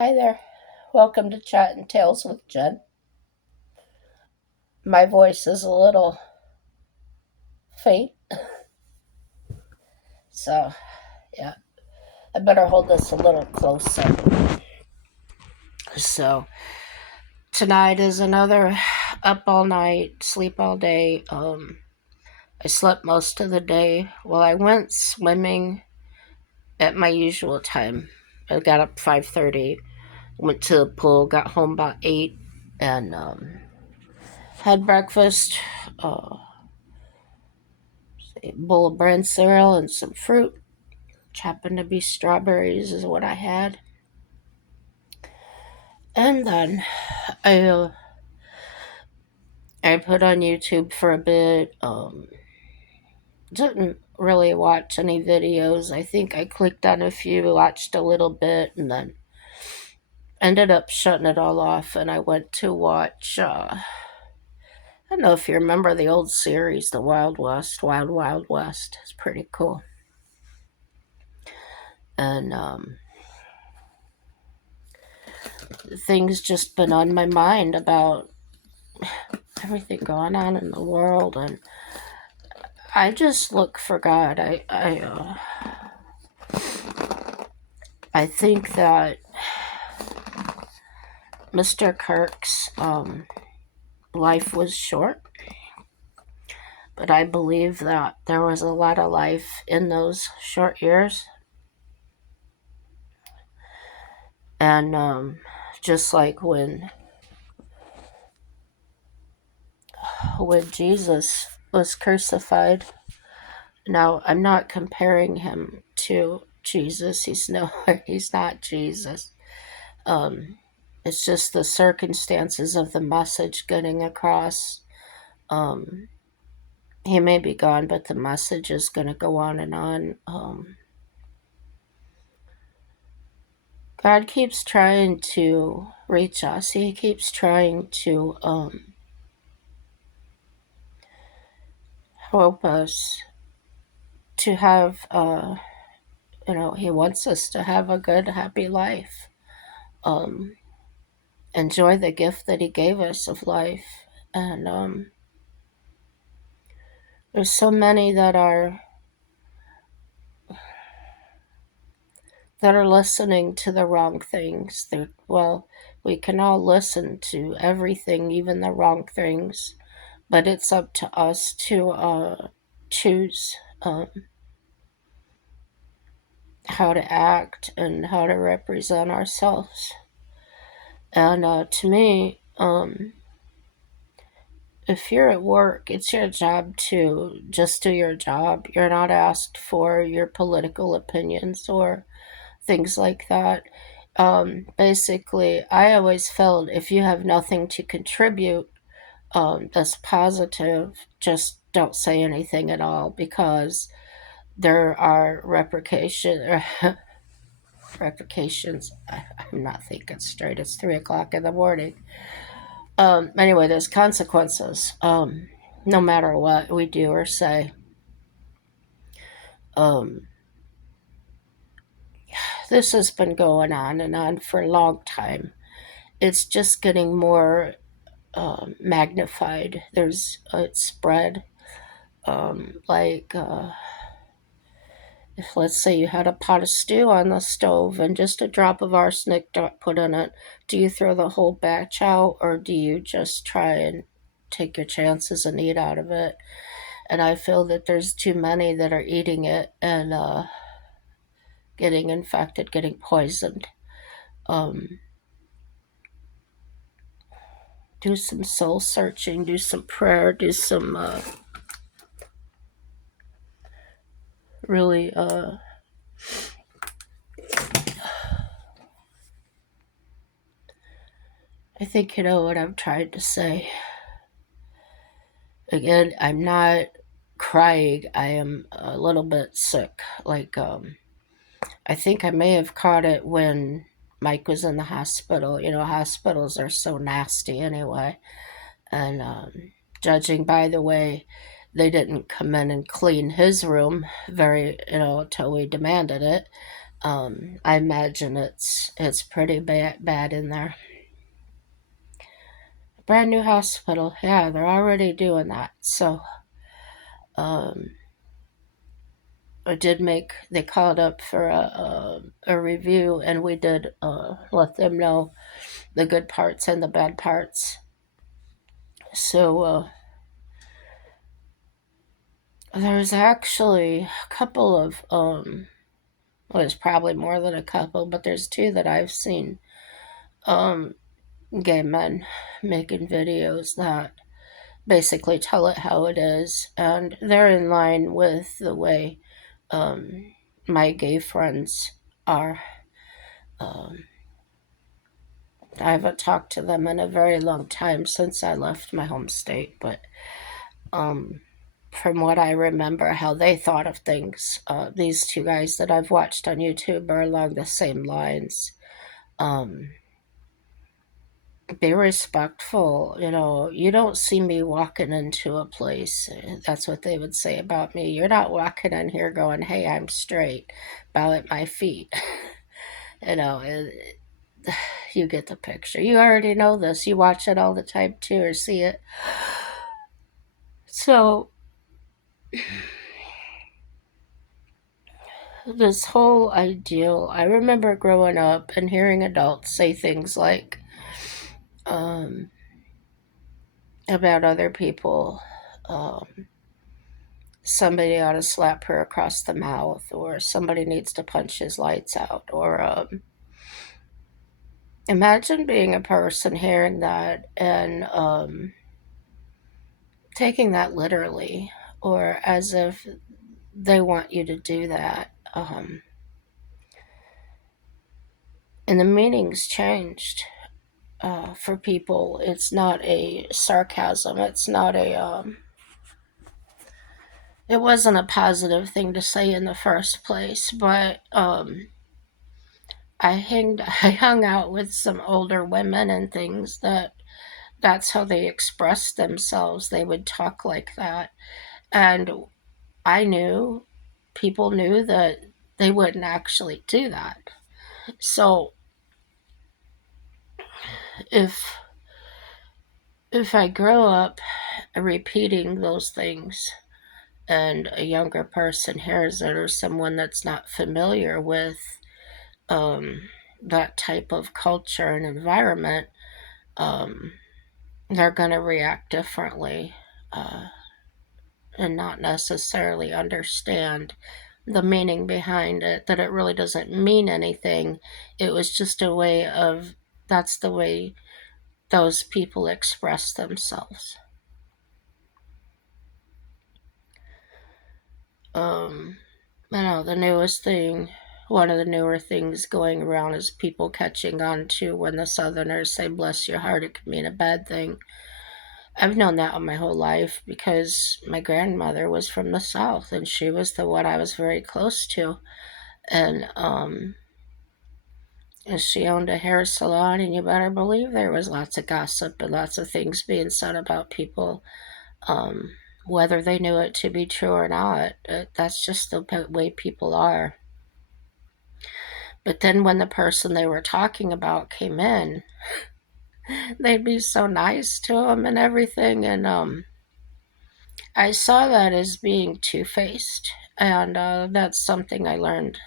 Hi there. Welcome to Chat and Tales with Jen. My voice is a little faint, so yeah, I better hold this a little closer. So, tonight is another up all night, sleep all day. I slept most of the day. Well, I went swimming at my usual time. I got up 5:30, went to the pool, got home about 8, and had breakfast. A bowl of bran cereal and some fruit. Which happened to be strawberries is what I had. And then I put on YouTube for a bit. Didn't really watch any videos. I think I clicked on a few, watched a little bit, and then ended up shutting it all off. And I went to watch. I don't know if you remember the old series, The Wild West, Wild Wild West. It's pretty cool. And things just been on my mind about everything going on in the world, and I just look for God. I think that Mr. Kirk's life was short, but I believe that there was a lot of life in those short years, and just like when Jesus was crucified. Now, I'm not comparing him to Jesus. He's nowhere. He's not Jesus. Um, it's just the circumstances of the message getting across. Um, he may be gone, but the message is going to go on and on. God keeps trying to reach us. He keeps trying to help us to have, he wants us to have a good, happy life. Um, Enjoy the gift that He gave us of life. And there's so many that are listening to the wrong things. Well, we can all listen to everything, even the wrong things, but it's up to us to choose how to act and how to represent ourselves. And to me, if you're at work, it's your job to just do your job. You're not asked for your political opinions or things like that. Basically, I always felt if you have nothing to contribute that's positive, just don't say anything at all because there are repercussions. I'm not thinking straight. It's 3 o'clock in the morning. Anyway, there's consequences. No matter what we do or say. Um, this has been going on and on for a long time. It's just getting more magnified. It's spread. Like if let's say you had a pot of stew on the stove and just a drop of arsenic put in it, do you throw the whole batch out or do you just try and take your chances and eat out of it? And I feel that there's too many that are eating it and getting infected, getting poisoned. Um, do some soul searching, do some prayer, do some really I think you know what I'm trying to say. Again, I'm not crying. I am a little bit sick. Like I think I may have caught it when Mike was in the hospital. You know, hospitals are so nasty anyway. And judging by the way they didn't come in and clean his room very, until we demanded it. I imagine it's pretty bad in there. Brand new hospital, yeah, they're already doing that. So um, I did make. They called up for a review, and we did let them know the good parts and the bad parts. So there's actually a couple of well, there's probably more than a couple, but there's two that I've seen. Um, Gay men making videos that basically tell it how it is, and they're in line with the way um, my gay friends are. Um, I haven't talked to them in a very long time since I left my home state, but um, from what I remember, how they thought of things, these two guys that I've watched on YouTube are along the same lines. Um, be respectful. You know, you don't see me walking into a place. That's what they would say about me. You're not walking in here going, "Hey, I'm straight. Bow at my feet." you know, you get the picture. You already know this. You watch it all the time too, or see it. So this whole ideal, I remember growing up and hearing adults say things like um, about other people. Um, Somebody ought to slap her across the mouth, or somebody needs to punch his lights out, or imagine being a person hearing that and taking that literally, or as if they want you to do that. And the meaning's changed for people. It's not a sarcasm. It wasn't a positive thing to say in the first place, but I hung out with some older women and things that's how they expressed themselves. They would talk like that, and I knew people knew that they wouldn't actually do that. So if if I grow up repeating those things and a younger person hears it, or someone that's not familiar with um, that type of culture and environment, um, they're going to react differently uh, and not necessarily understand the meaning behind it, that it really doesn't mean anything. It was just a way of, that's the way those people express themselves. Um, I know the newest thing, one of the newer things going around is people catching on to when the Southerners say "bless your heart," it could mean a bad thing. I've known that all my whole life because my grandmother was from the South and she was the one I was very close to. And she owned a hair salon, and you better believe there was lots of gossip and lots of things being said about people, um, whether they knew it to be true or not. That's just the way people are. But then when the person they were talking about came in, they'd be so nice to them and everything. And I saw that as being two faced. And that's something I learned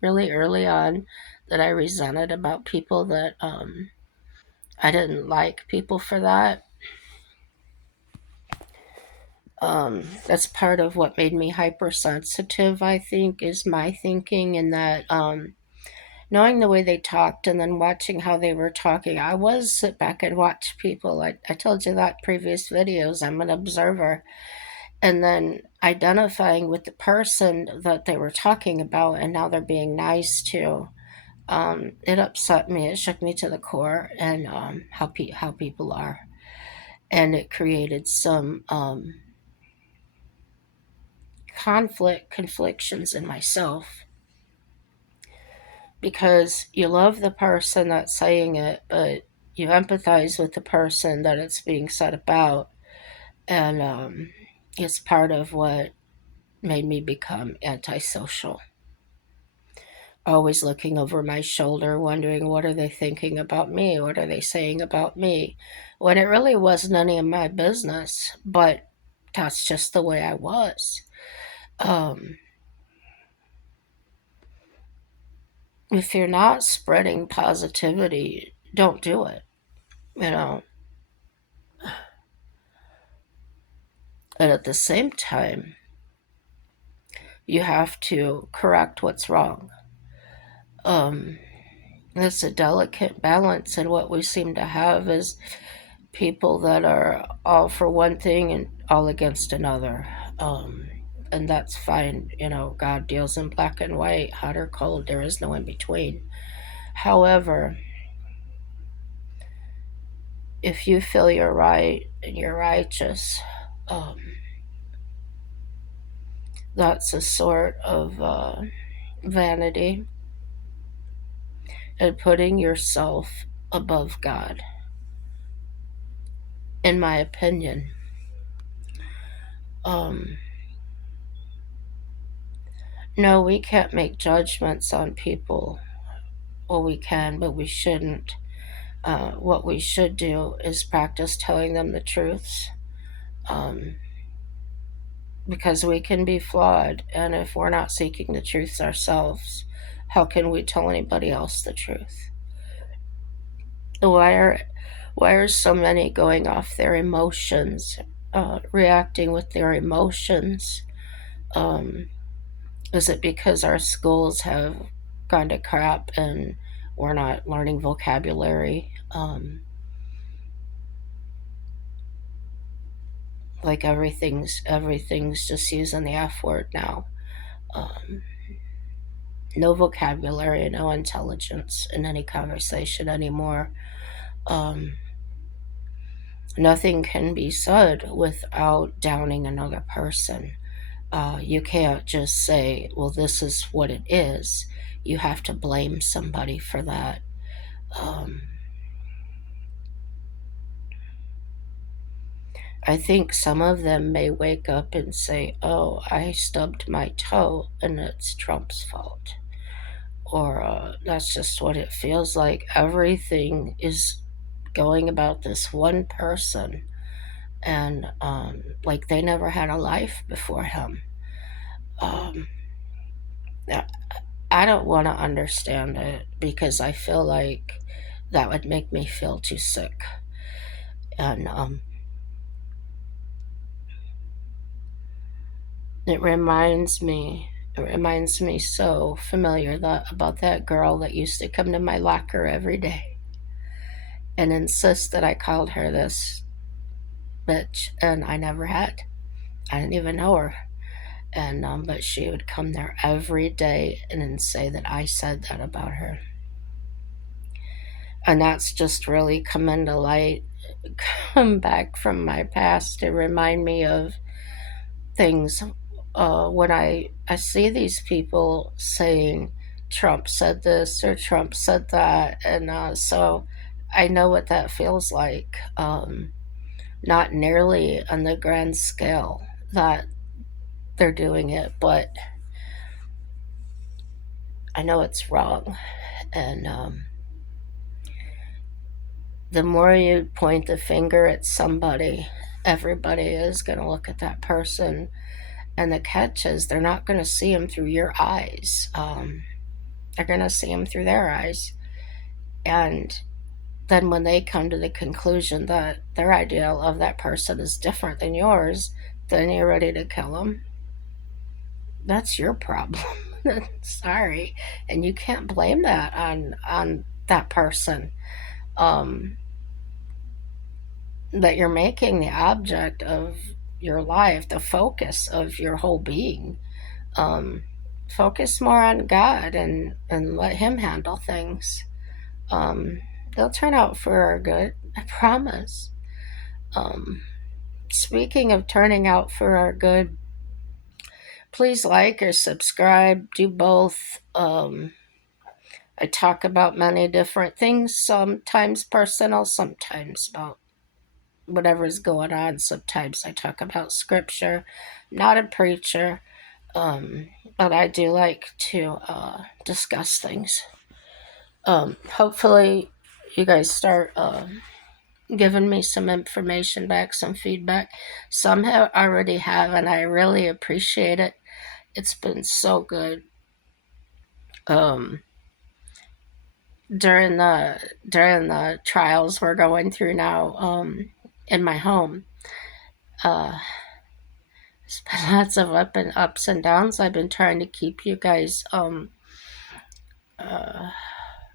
really early on, that I resented about people, that I didn't like people for that. That's part of what made me hypersensitive, I think, is my thinking, and that knowing the way they talked and then watching how they were talking. I was sit back and watch people. I told you that previous videos. I'm an observer. And then identifying with the person that they were talking about and now they're being nice to. It upset me. It shook me to the core, and how people are. And it created some conflictions in myself, because you love the person that's saying it, but you empathize with the person that it's being said about. And it's part of what made me become antisocial. always looking over my shoulder, wondering what are they thinking about me? What are they saying about me? When it really was none of my business, but that's just the way I was. Um, if you're not spreading positivity, don't do it, you know. And at the same time, you have to correct what's wrong. Um, it's a delicate balance, and what we seem to have is people that are all for one thing and all against another. Um, and that's fine. You know, God deals in black and white, hot or cold. There is no in between. However, if you feel you're right and you're righteous, um, that's a sort of vanity and putting yourself above God, in my opinion. Um, no, we can't make judgments on people. Well, we can, but we shouldn't. What we should do is practice telling them the truths, um, because we can be flawed, and if we're not seeking the truths ourselves, how can we tell anybody else the truth? Why are why are so many going off their emotions, reacting with their emotions? Um, is it because our schools have gone to crap and we're not learning vocabulary? Like everything's just using the F word now. Um, no vocabulary, no intelligence in any conversation anymore. Um, nothing can be said without downing another person. You can't just say, well, this is what it is. You have to blame somebody for that. Um, I think some of them may wake up and say, oh, I stubbed my toe and it's Trump's fault. Or that's just what it feels like. Everything is going about this one person, and like they never had a life before him. Um, I I don't want to understand it because I feel like that would make me feel too sick. And it reminds me so familiar that about that girl that used to come to my locker every day and insist that I called her this bitch, and I never had. I didn't even know her, and but she would come there every day and then say that I said that about her, and that's just really come into light, come back from my past to remind me of things. When I see these people saying Trump said this or Trump said that, and so I know what that feels like. Not nearly on the grand scale that they're doing it, but I know it's wrong. And the more you point the finger at somebody, everybody is going to look at that person. And the catch is they're not going to see them through your eyes. They're going to see them through their eyes. And then when they come to the conclusion that their ideal of that person is different than yours, then you're ready to kill them. That's your problem. Sorry, and you can't blame that on that person. Um, that you're making the object of your life, the focus of your whole being. Um, focus more on God and let Him handle things. Um, they'll turn out for our good. I promise. Um, speaking of turning out for our good, please like or subscribe. Do both. I talk about many different things, sometimes personal, sometimes about whatever's going on. Sometimes I talk about scripture. I'm not a preacher. Um, but I do like to discuss things. Hopefully, you guys start giving me some information back, some feedback. Some already have, and I really appreciate it. It's been so good. Um, during the trials we're going through now in my home, uh, it's been lots of ups and downs. I've been trying to keep you guys uh,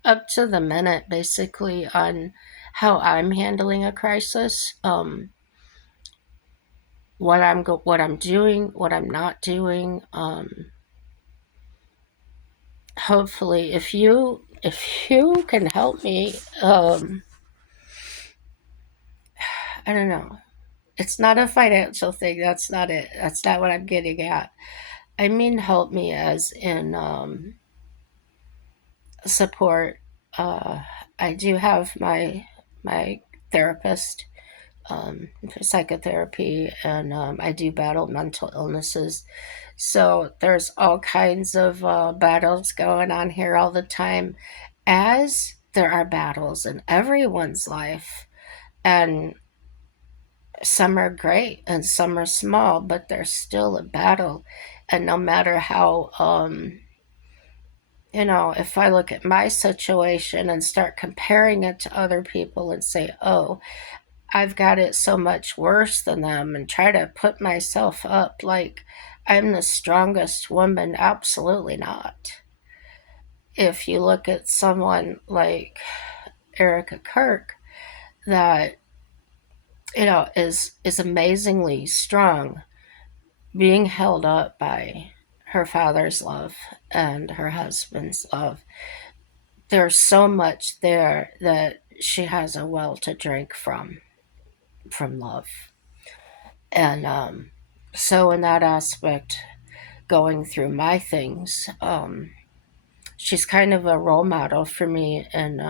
up to the minute, basically, on how I'm handling a crisis. What I'm doing, what I'm not doing. Hopefully, if you can help me, I don't know. It's not a financial thing. That's not it. That's not what I'm getting at. I mean, help me as in support. Uh, I do have my therapist for psychotherapy, and I do battle mental illnesses. So there's all kinds of battles going on here all the time, as there are battles in everyone's life. And some are great and some are small, but they're still a battle. And no matter how, if I look at my situation and start comparing it to other people and say, oh, I've got it so much worse than them, and try to put myself up like I'm the strongest woman, absolutely not. If you look at someone like Erika Kirk, that is amazingly strong, being held up by her father's love and her husband's love. There's so much there that she has a well to drink from love. And so in that aspect, going through my things, she's kind of a role model for me. And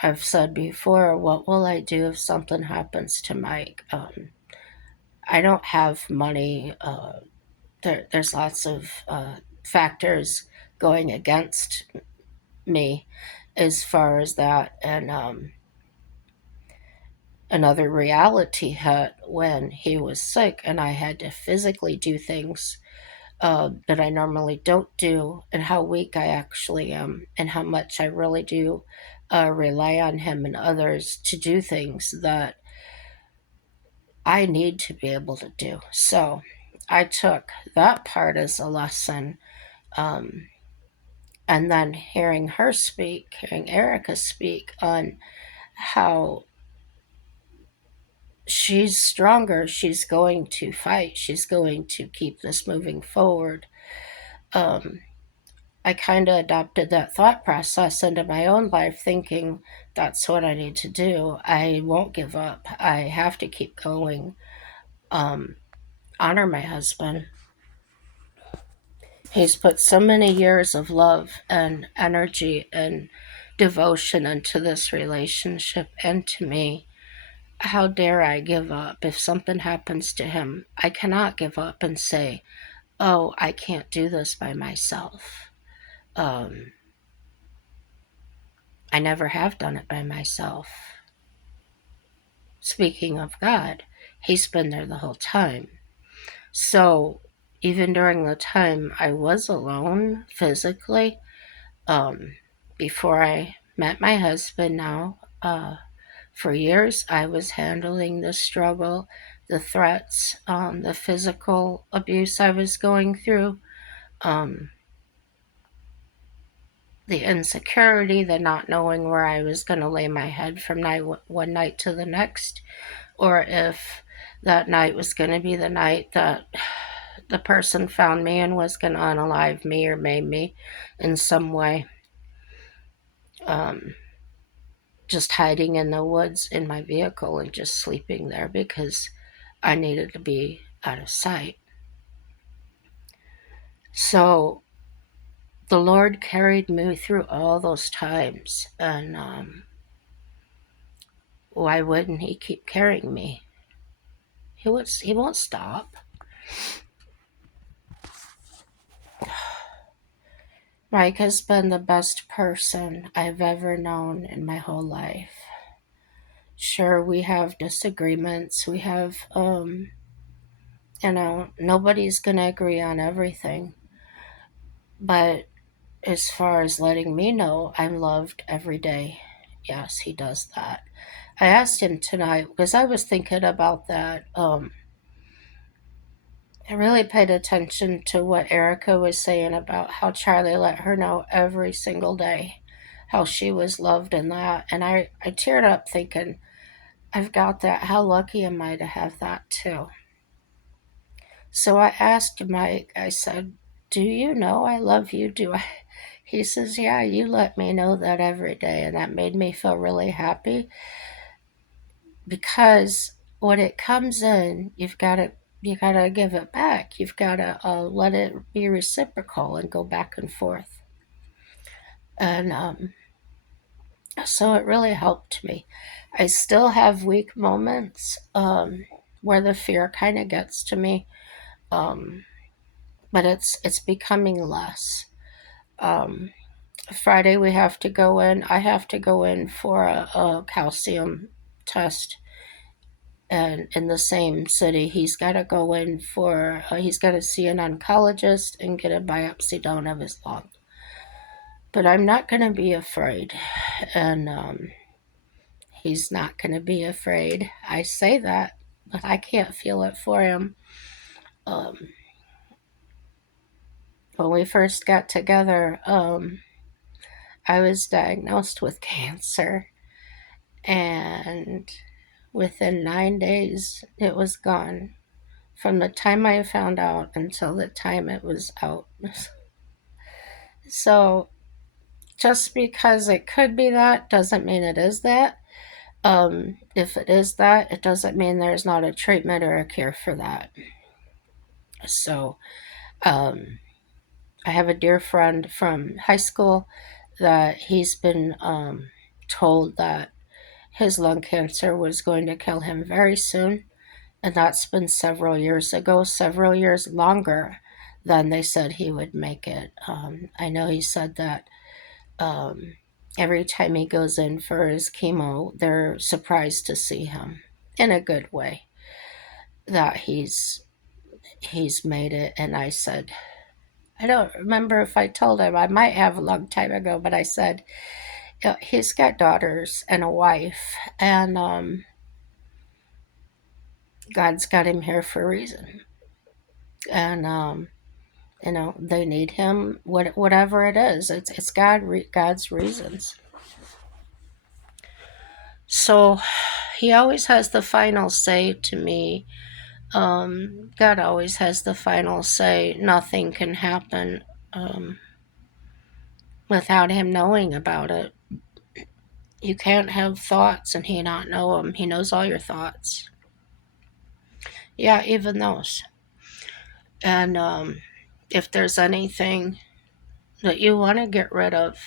I've said before, what will I do if something happens to Mike? I don't have money. There's lots of factors going against me as far as that. And another reality hit when he was sick, and I had to physically do things that I normally don't do, and how weak I actually am, and how much I really do rely on him and others to do things that I need to be able to do. So I took that part as a lesson. Um, and then hearing Erica speak on how she's stronger, she's going to fight, she's going to keep this moving forward. Um, I kind of adopted that thought process into my own life, thinking that's what I need to do. I won't give up. I have to keep going. Um, Honor my husband. He's put so many years of love and energy and devotion into this relationship and to me. How dare I give up if something happens to him? I cannot give up and say, oh, I can't do this by myself. Um, I never have done it by myself. Speaking of God, He's been there the whole time. So even during the time I was alone physically, um, before I met my husband now, for years I was handling the struggle, the threats, the physical abuse I was going through, um, the insecurity, the not knowing where I was going to lay my head from one night to the next, or if that night was going to be the night that the person found me and was going to unalive me or maim me in some way. Um, just hiding in the woods in my vehicle and just sleeping there because I needed to be out of sight. So the Lord carried me through all those times, and why wouldn't He keep carrying me? He won't stop. Mike has been the best person I've ever known in my whole life. Sure, we have disagreements. Nobody's going to agree on everything. But as far as letting me know I'm loved every day, yes, he does that. I asked him tonight because I was thinking about that. I really paid attention to what Erika was saying about how Charlie let her know every single day how she was loved and that. And I teared up thinking, I've got that. How lucky am I to have that too? So I asked Mike, I said, do you know I love you? Do I? He says, yeah, you let me know that every day. And that made me feel really happy because when it comes in, you gotta give it back. You've gotta let it be reciprocal and go back and forth. And so it really helped me. I still have weak moments where the fear kind of gets to me, um, but it's becoming less. Um, Friday we have to go in. I have to go in for a calcium test, and in the same city, he's got to go in for. He's got to see an oncologist and get a biopsy done of his lung. But I'm not going to be afraid, and he's not going to be afraid. I say that, but I can't feel it for him. Um, when we first got together, I was diagnosed with cancer, and within 9 days, it was gone. From the time I found out until the time it was out. So just because it could be that doesn't mean it is that. If it is that, it doesn't mean there's not a treatment or a cure for that. So um, I have a dear friend from high school that he's been told that his lung cancer was going to kill him very soon. And that's been several years ago, several years longer than they said he would make it. I know he said that um, every time he goes in for his chemo, they're surprised to see him in a good way that he's made it. And I said, I don't remember if I told him, I might have a long time ago, but I said, he's got daughters and a wife, and God's got him here for a reason. And they need him, whatever it is. It's God's reasons. So he always has the final say to me. God always has the final say. Nothing can happen without him knowing about it. You can't have thoughts and he not know them. He knows all your thoughts. Yeah, even those. And if there's anything that you want to get rid of,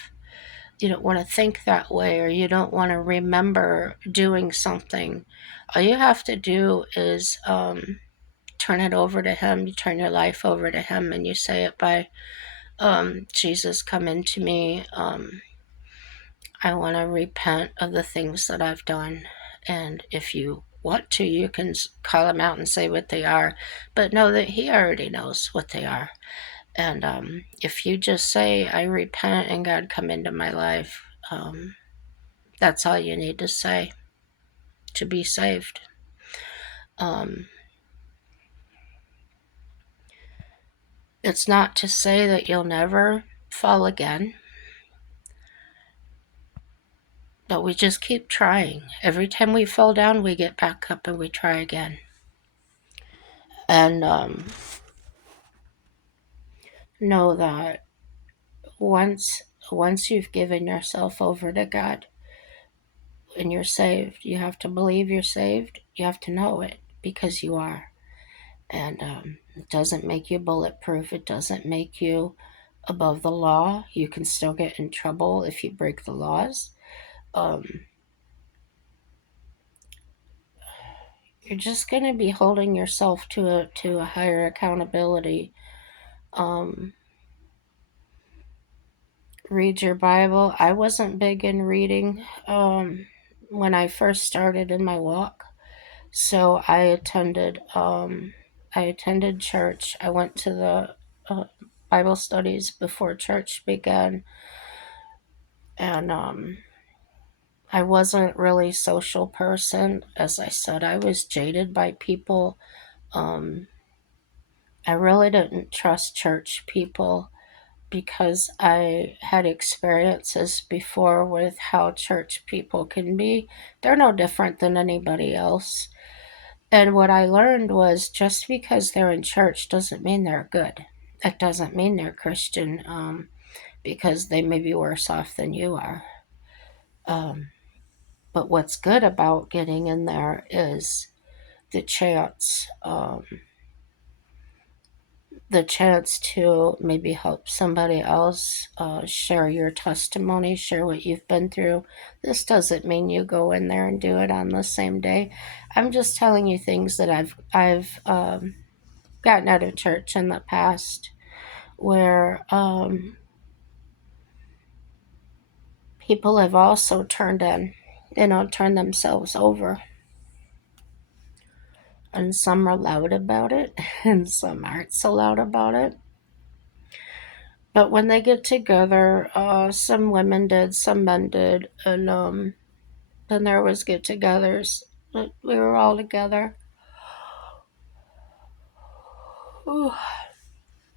you don't want to think that way, or you don't want to remember doing something, all you have to do is turn it over to him. You turn your life over to him and you say it by Jesus, come into me. I want to repent of the things that I've done. And if you want to, you can call them out and say what they are, but know that he already knows what they are. And if you just say, I repent and God come into my life, that's all you need to say to be saved. Um, it's not to say that you'll never fall again, but we just keep trying. Every time we fall down, we get back up and we try again. And know that once you've given yourself over to God and you're saved, you have to believe you're saved. You have to know it because you are. And it doesn't make you bulletproof. It doesn't make you above the law. You can still get in trouble if you break the laws. Um, you're just going to be holding yourself to a higher accountability. Um, Read your Bible. I wasn't big in reading when I first started in my walk. So I attended church. I went to the Bible studies before church began, and I wasn't really a social person. As I said, I was jaded by people. Um, I really didn't trust church people because I had experiences before with how church people can be. They're no different than anybody else. And what I learned was just because they're in church doesn't mean they're good. It doesn't mean they're Christian, because they may be worse off than you are. Um, but what's good about getting in there is the chance, the chance to maybe help somebody else, share your testimony, share what you've been through. This doesn't mean you go in there and do it on the same day. I'm just telling you things that I've gotten out of church in the past where people have also turned themselves over. And some are loud about it, and some aren't so loud about it. But when they get together, some women did, some men did, and then there was get-togethers. We were all together,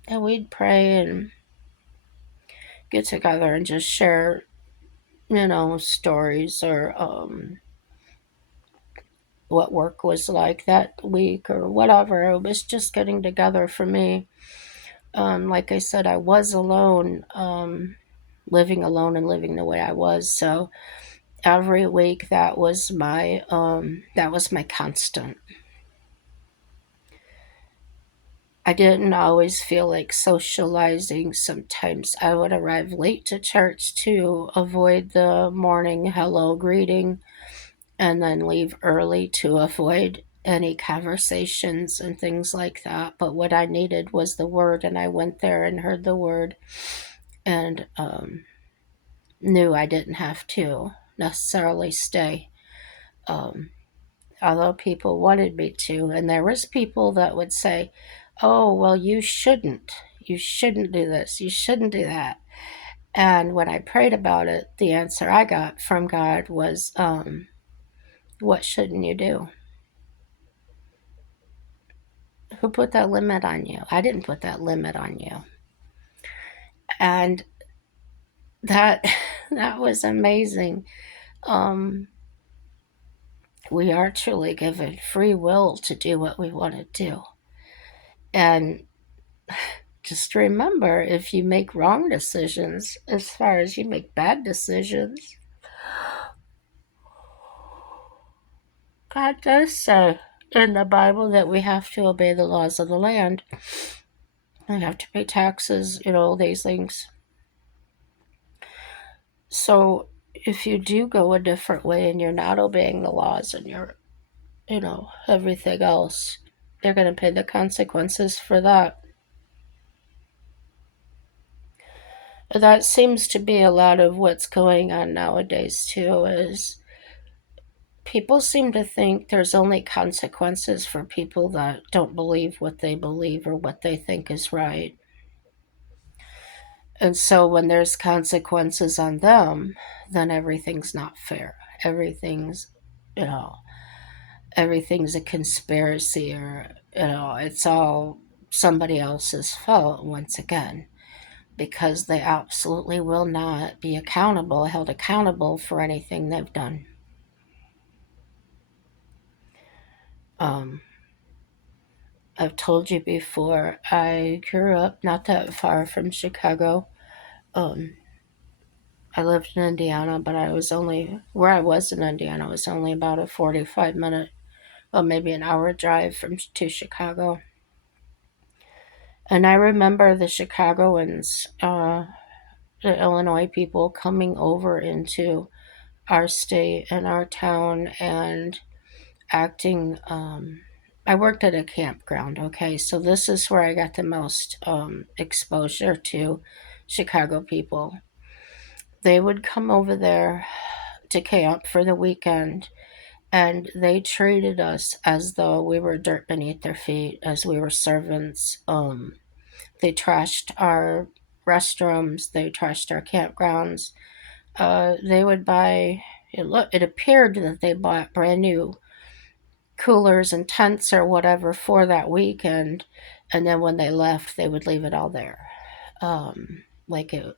and we'd pray and get together and just share, stories or what work was like that week or whatever. It was just getting together for me. Like I said, I was alone, living alone and living the way I was. So every week that was my constant. I didn't always feel like socializing. Sometimes I would arrive late to church to avoid the morning hello greeting and then leave early to avoid any conversations and things like that. But what I needed was the word, and I went there and heard the word and knew I didn't have to necessarily stay. Um, Although people wanted me to, and there was people that would say, "Oh, well, you shouldn't do this, you shouldn't do that." And when I prayed about it, the answer I got from God was, "What shouldn't you do? Who put that limit on you? I didn't put that limit on you." And that that was amazing. Um, we are truly given free will to do what we want to do, and just remember, if you make wrong decisions, as far as you make bad decisions, God does say in the Bible that we have to obey the laws of the land. We have to pay taxes, all these things. So if you do go a different way and you're not obeying the laws and you're, everything else, you're going to pay the consequences for that. That seems to be a lot of what's going on nowadays, too, is people seem to think there's only consequences for people that don't believe what they believe or what they think is right. And so when there's consequences on them, then everything's not fair. Everything's, you know, everything's a conspiracy, or, it's all somebody else's fault once again, because they absolutely will not be held accountable for anything they've done. Um, I've told you before, I grew up not that far from Chicago. Um, I lived in Indiana, but where I was in Indiana was only about a 45-minute, well, maybe an hour drive to Chicago. And I remember the Chicagoans, the Illinois people, coming over into our state and our town and acting. I worked at a campground, okay? So this is where I got the most exposure to Chicago people. They would come over there to camp for the weekend, and they treated us as though we were dirt beneath their feet, as we were servants. They trashed our restrooms, they trashed our campgrounds. They would buy. It appeared that they bought brand new coolers and tents or whatever for that weekend, and then when they left, they would leave it all there. Like it,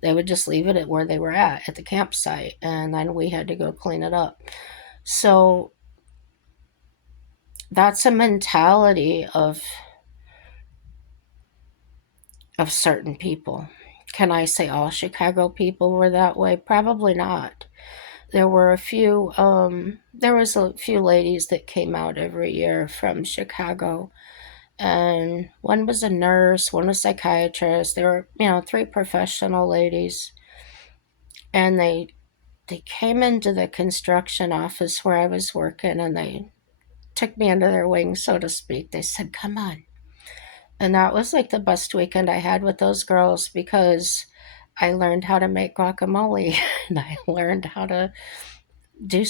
they would just leave it at where they were at the campsite, and then we had to go clean it up. So that's a mentality of certain people. Can I say all Chicago people were that way? Probably not. There was a few ladies that came out every year from Chicago, and one was a nurse, one was a psychiatrist. There were, three professional ladies, and they came into the construction office where I was working, and they took me under their wing, so to speak. They said, "Come on." And that was like the best weekend I had with those girls, because I learned how to make guacamole and I learned how to do,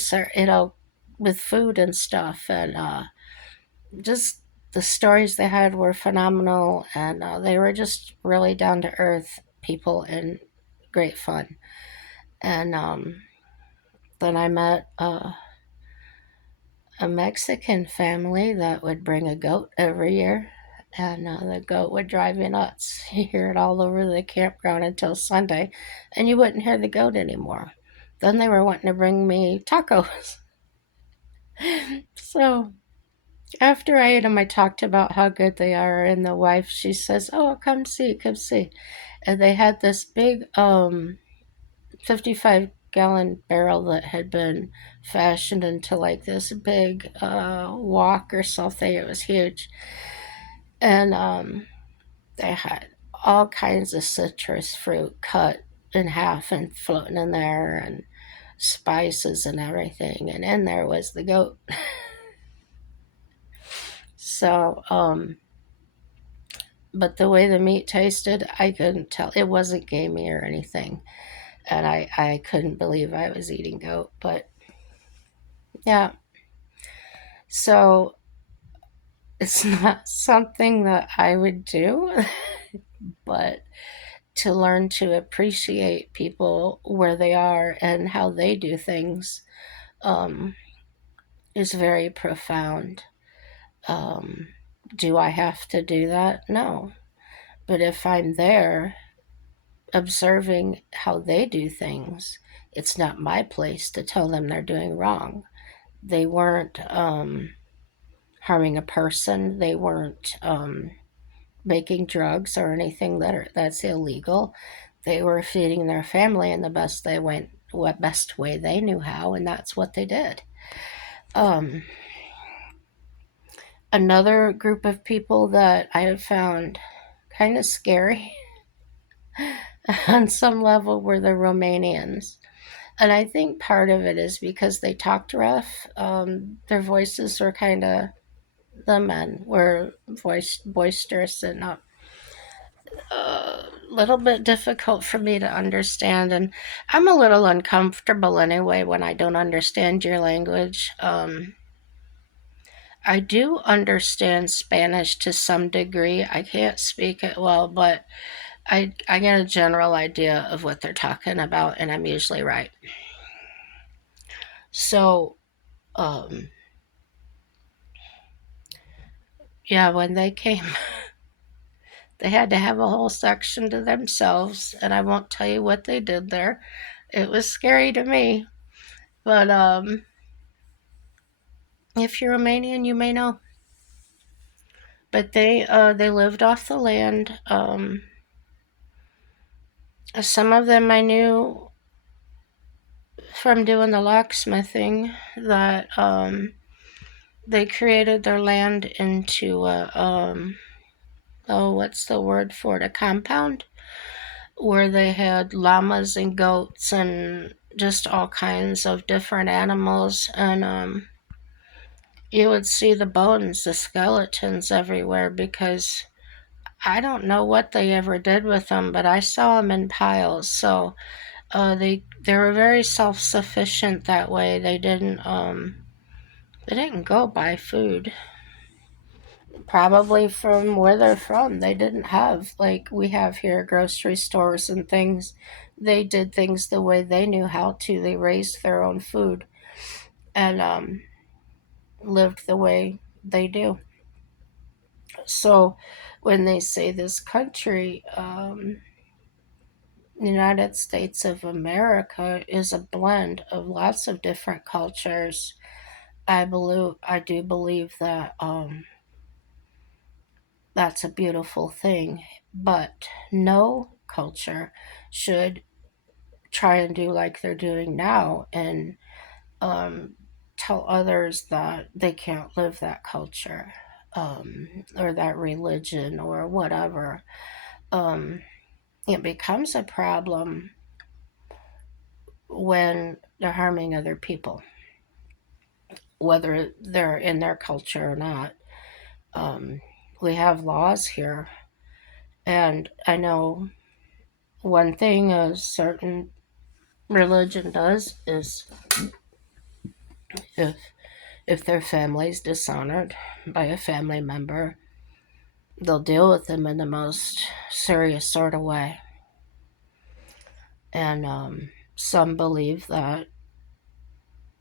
with food and stuff. And just the stories they had were phenomenal. And they were just really down to earth people and great fun. And then I met a Mexican family that would bring a goat every year, and the goat would drive you nuts. You hear it all over the campground until Sunday, and you wouldn't hear the goat anymore. Then they were wanting to bring me tacos. So after I ate them, I talked about how good they are, and the wife, she says, "Oh, come see, come see." And they had this big 55-gallon barrel that had been fashioned into like this big wok or something. It was huge. And they had all kinds of citrus fruit cut in half and floating in there, and spices and everything. And in there was the goat. So, but the way the meat tasted, I couldn't tell. It wasn't gamey or anything. And I couldn't believe I was eating goat. But yeah, so it's not something that I would do, but to learn to appreciate people where they are and how they do things um, is very profound. Um, do I have to do that? No. But if I'm there observing how they do things, it's not my place to tell them they're doing wrong. They weren't harming a person. They weren't making drugs or anything that's illegal. They were feeding their family in the best way they knew how, and that's what they did. Um, Another group of people that I have found kind of scary on some level were the Romanians. And I think part of it is because they talked rough. Their voices were kind of, the men were boisterous and a little bit difficult for me to understand. And I'm a little uncomfortable anyway when I don't understand your language. I do understand Spanish to some degree. I can't speak it well, but I get a general idea of what they're talking about, and I'm usually right. So, um, yeah, when they came, they had to have a whole section to themselves, and I won't tell you what they did there. It was scary to me, but if you're Romanian, you may know. But they lived off the land. Some of them I knew from doing the locksmithing that they created their land into a what's the word for it? A compound where they had llamas and goats and just all kinds of different animals, and you would see the bones, the skeletons everywhere, because I don't know what they ever did with them, but I saw them in piles. So They were very self sufficient that way. They didn't go buy food. Probably from where they're from, they didn't have like we have here grocery stores and things. They did things the way they knew how to. They raised their own food and lived the way they do. So when they say this country, United States of America is a blend of lots of different cultures. I do believe that that's a beautiful thing, but no culture should try and do like they're doing now and um, tell others that they can't live that culture or that religion or whatever. Um, it becomes a problem when they're harming other people, whether they're in their culture or not. Um, we have laws here, and I know one thing a certain religion does is if if their family is dishonored by a family member, they'll deal with them in the most serious sort of way. And some believe that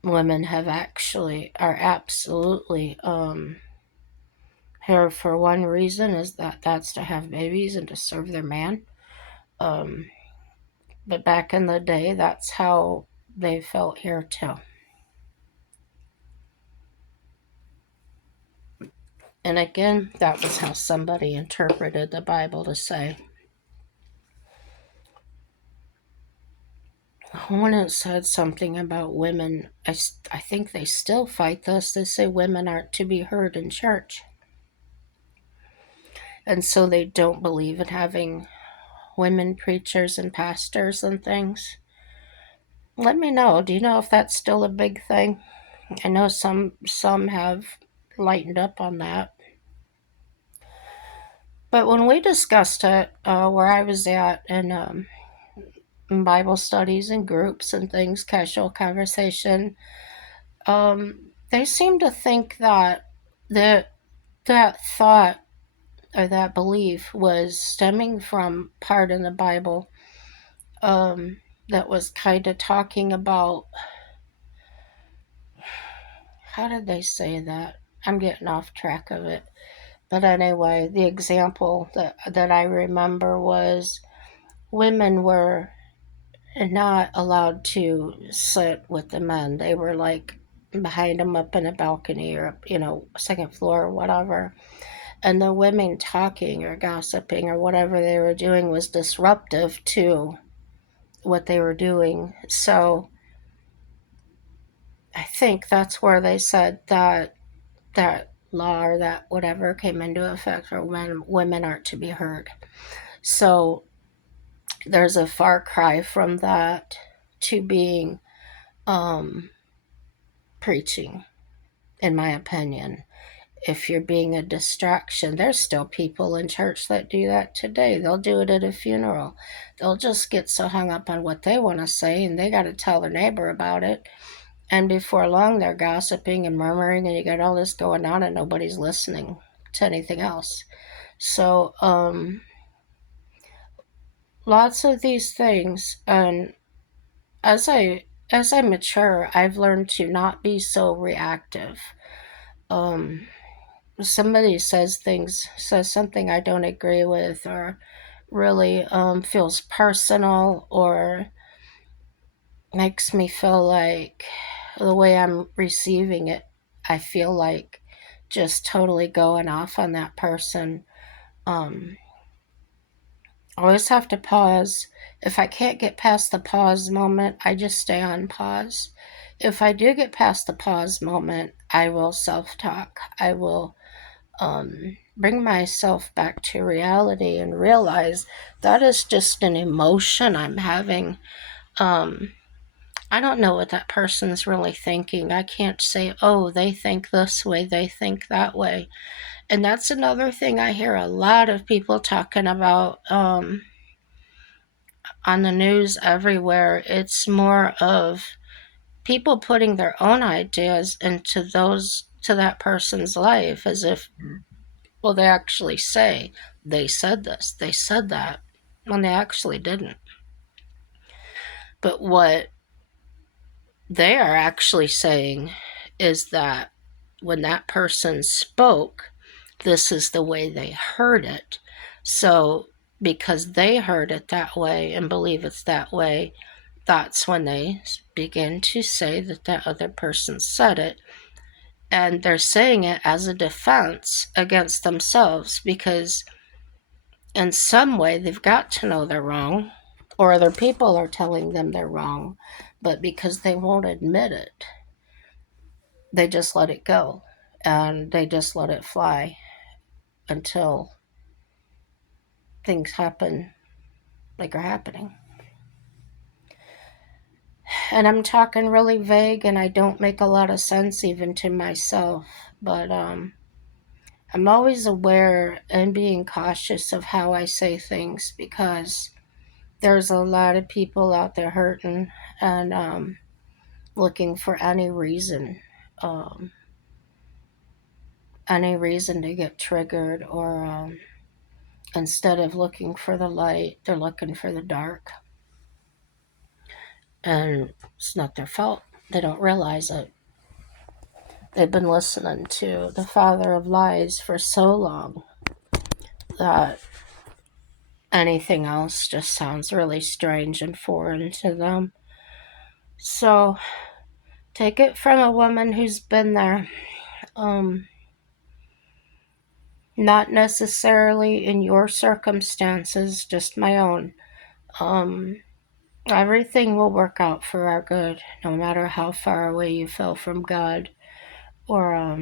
women have actually are absolutely here for one reason is that that's to have babies and to serve their man. Um, but back in the day, that's how they felt here too. And again, that was how somebody interpreted the Bible to say. When it said something about women, I think they still fight this. They say women aren't to be heard in church. And so they don't believe in having women preachers and pastors and things. Let me know. Do you know if that's still a big thing? I know some have lightened up on that. But when we discussed it, where I was at, and in Bible studies and groups and things, casual conversation, they seem to think that that that thought or that belief was stemming from part in the Bible that was kind of talking about how did they say that? I'm getting off track of it. But anyway, the example that I remember was women were not allowed to sit with the men. They were like behind them up in a balcony or, second floor or whatever. And the women talking or gossiping or whatever they were doing was disruptive to what they were doing. So I think that's where they said that law or that whatever came into effect for women aren't to be heard. So there's a far cry from that to being um, preaching, in my opinion. If you're being a distraction, there's still people in church that do that today. They'll do it at a funeral. They'll just get so hung up on what they want to say and they got to tell their neighbor about it. And before long, they're gossiping and murmuring, and you got all this going on, and nobody's listening to anything else. So, lots of these things, and as I mature, I've learned to not be so reactive. Um, Somebody says something I don't agree with, or really feels personal, or makes me feel like the way I'm receiving it, I feel like just totally going off on that person. Um, I always have to pause. If I can't get past the pause moment, I just stay on pause. If I do get past the pause moment, I will self talk. I will bring myself back to reality and realize that is just an emotion I'm having. Um, I don't know what that person's really thinking. I can't say, oh, they think this way, they think that way. And that's another thing I hear a lot of people talking about. on the news everywhere. It's more of people putting their own ideas into those to that person's life, as if, well, they actually say they said this, they said that, when they actually didn't. But what they are actually saying is that when that person spoke, this is the way they heard it. So, because they heard it that way and believe it's that way, that's when they begin to say that that other person said it. And they're saying it as a defense against themselves, because in some way they've got to know they're wrong, or other people are telling them they're wrong, but because they won't admit it, they just let it go and they just let it fly until things happen like are happening. And I'm talking really vague and I don't make a lot of sense even to myself, but I'm always aware and being cautious of how I say things, because there's a lot of people out there hurting and looking for um, any reason to get triggered, or instead of looking for the light, they're looking for the dark. And it's not their fault. They don't realize it. They've been listening to the father of lies for so long that anything else just sounds really strange and foreign to them. So take it from a woman who's been there. Um, Not necessarily in your circumstances, just my own. Um, Everything will work out for our good, no matter how far away you feel from God, or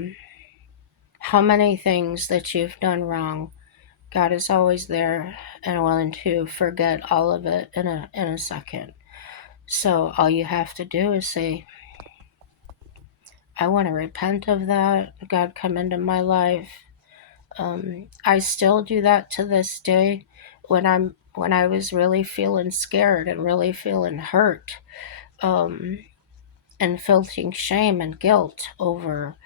how many things that you've done wrong. God is always there and willing to forget all of it in a second. So all you have to do is say, I want to repent of that. God, come into my life. I still do that to this day when I was really feeling scared and really feeling hurt, um, and feeling shame and guilt over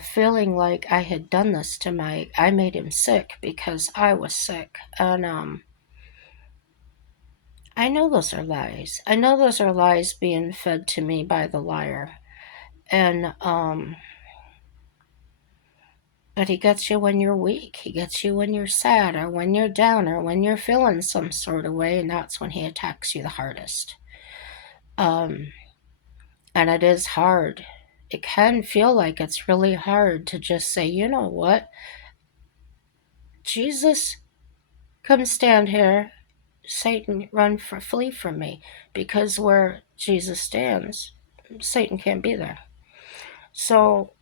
feeling like I had done this to I made him sick because I was sick. And I know those are lies. I know those are lies being fed to me by the liar. And, but he gets you when you're weak. He gets you when you're sad, or when you're down, or when you're feeling some sort of way, and that's when he attacks you the hardest. Um, and it is hard. It can feel like it's really hard to just say, you know what? Jesus, come stand here. Satan, flee from me. Because where Jesus stands, Satan can't be there. So,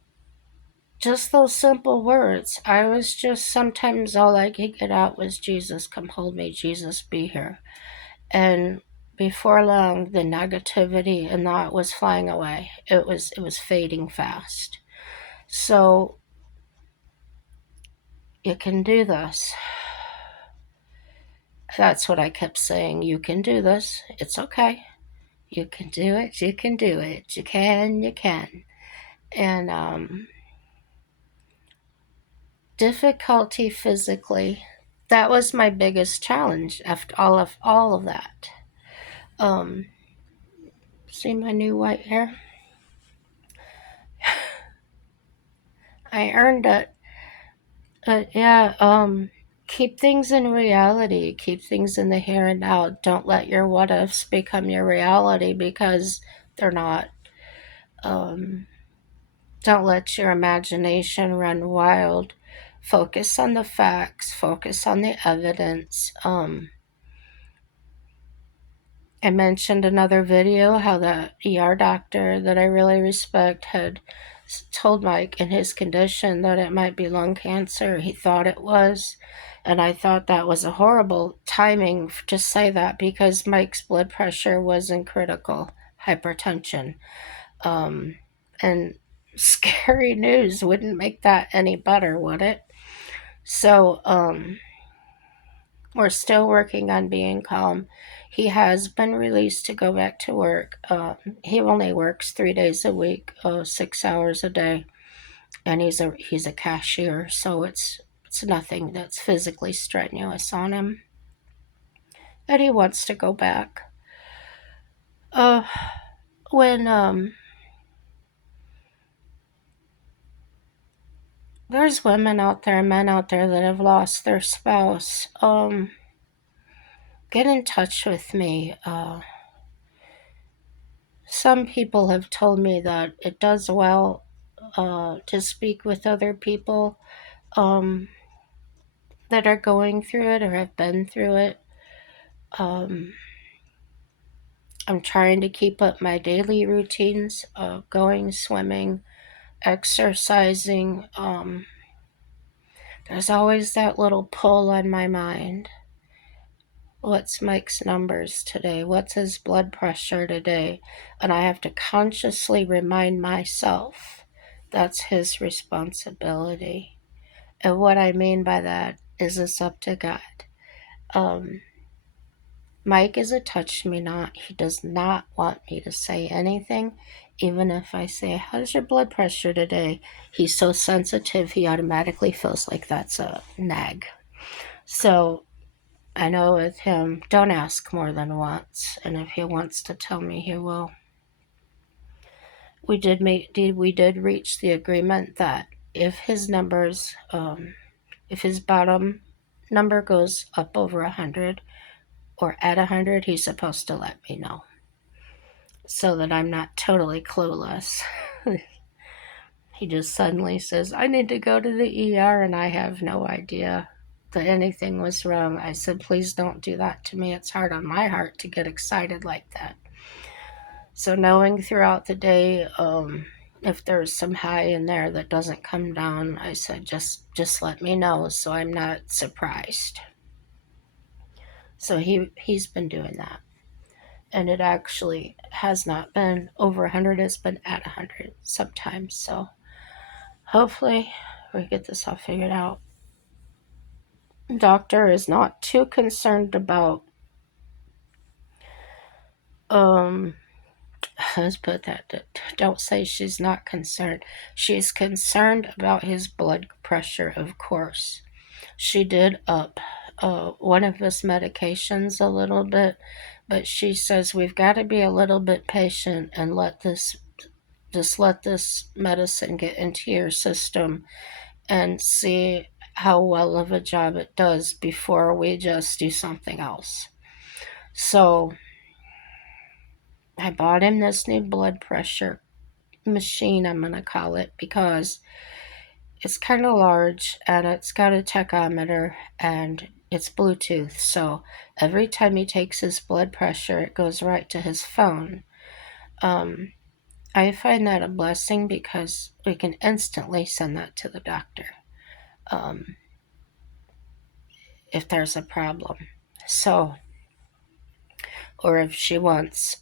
just those simple words. I was just, sometimes all I could get out was, Jesus, come hold me. Jesus, be here. And before long, the negativity and that was flying away. It was fading fast. So you can do this. That's what I kept saying. You can do this. It's okay. You can do it. You can do it. You can. You can. And difficulty physically. That was my biggest challenge after all of that. Um, See my new white hair? I earned it. Yeah. Keep things in reality. Keep things in the here and now. Don't let your what ifs become your reality, because they're not. Um, don't let your imagination run wild. Focus on the facts. Focus on the evidence. I mentioned another video how the ER doctor that I really respect had told Mike in his condition that it might be lung cancer. He thought it was. And I thought that was a horrible timing to say that, because Mike's blood pressure was in critical hypertension. And scary news wouldn't make that any better, would it? So, We're still working on being calm. He has been released to go back to work. He only works 3 days a week, 6 hours a day, and he's a cashier, so it's nothing that's physically strenuous on him. And he wants to go back. Uh, when there's women out there, men out there that have lost their spouse, get in touch with me. Some people have told me that it does well to speak with other people um, that are going through it or have been through it. Um, I'm trying to keep up my daily routines, going swimming, exercising. There's always that little pull on my mind. What's Mike's numbers today? What's his blood pressure today? And I have to consciously remind myself that's his responsibility. And what I mean by that is it's up to God. Um, Mike is a touch me not. He does not want me to say anything, even if I say, "How's your blood pressure today?" He's so sensitive, he automatically feels like that's a nag. So I know with him, don't ask more than once, and if he wants to tell me, he will. We did reach the agreement that if his numbers, if his bottom number goes up over 100 or at 100, he's supposed to let me know so that I'm not totally clueless. He just suddenly says, "I need to go to the ER," and I have no idea that anything was wrong. I said, "Please don't do that to me. It's hard on my heart to get excited like that." So knowing throughout the day, if there's some high in there that doesn't come down, I said, just let me know so I'm not surprised. So he's been doing that. And it actually has not been over 100, it's been at 100 sometimes. So hopefully we get this all figured out. Doctor is not too concerned about um let's put that, don't say she's not concerned. She's concerned about his blood pressure, of course. She did up one of his medications a little bit, but she says we've got to be a little bit patient and let this medicine get into your system and see how well of a job it does before we just do something else. So I bought him this new blood pressure machine, I'm going to call it, because it's kind of large and it's got a tachometer and it's Bluetooth. So every time he takes his blood pressure, it goes right to his phone. I find that a blessing because we can instantly send that to the doctor um, if there's a problem. So, or if she wants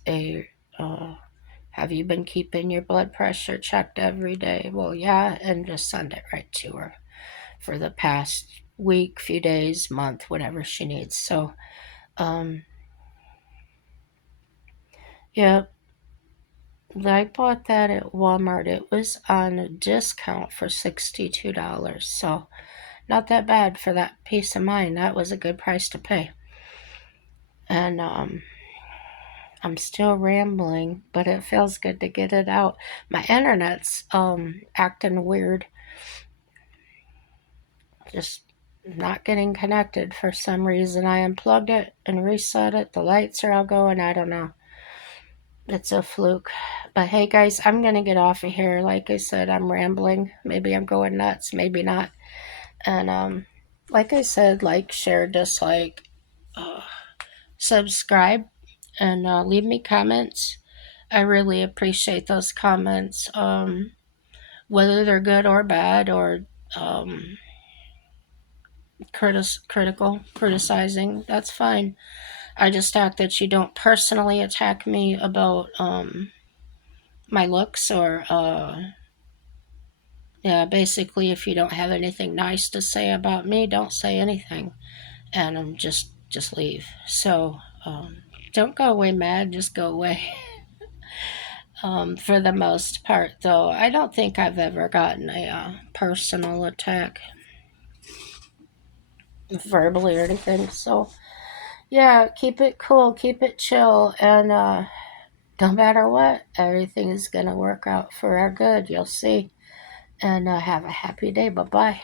have you been keeping your blood pressure checked every day? Well, yeah, and just send it right to her for the past week, few days, month, whatever she needs. So, um, yeah, I bought that at Walmart. It was on a discount for $62. So, not that bad for that peace of mind. That was a good price to pay. And I'm still rambling, but it feels good to get it out. My internet's acting weird. Just not getting connected for some reason. I unplugged it and reset it. The lights are all going. I don't know. It's a fluke. But hey, guys, I'm going to get off of here. Like I said, I'm rambling. Maybe I'm going nuts. Maybe not. And like I said, like, share, dislike, uh, subscribe, and leave me comments. I really appreciate those comments, whether they're good or bad or um, criticizing. That's fine. I just ask that you don't personally attack me about my looks or yeah, basically if you don't have anything nice to say about me, don't say anything. and just leave. So don't go away mad, just go away. For the most part, though, I don't think I've ever gotten a personal attack verbally or anything. So yeah, keep it cool, keep it chill, and no matter what, everything is gonna work out for our good. You'll see. And have a happy day. Bye bye.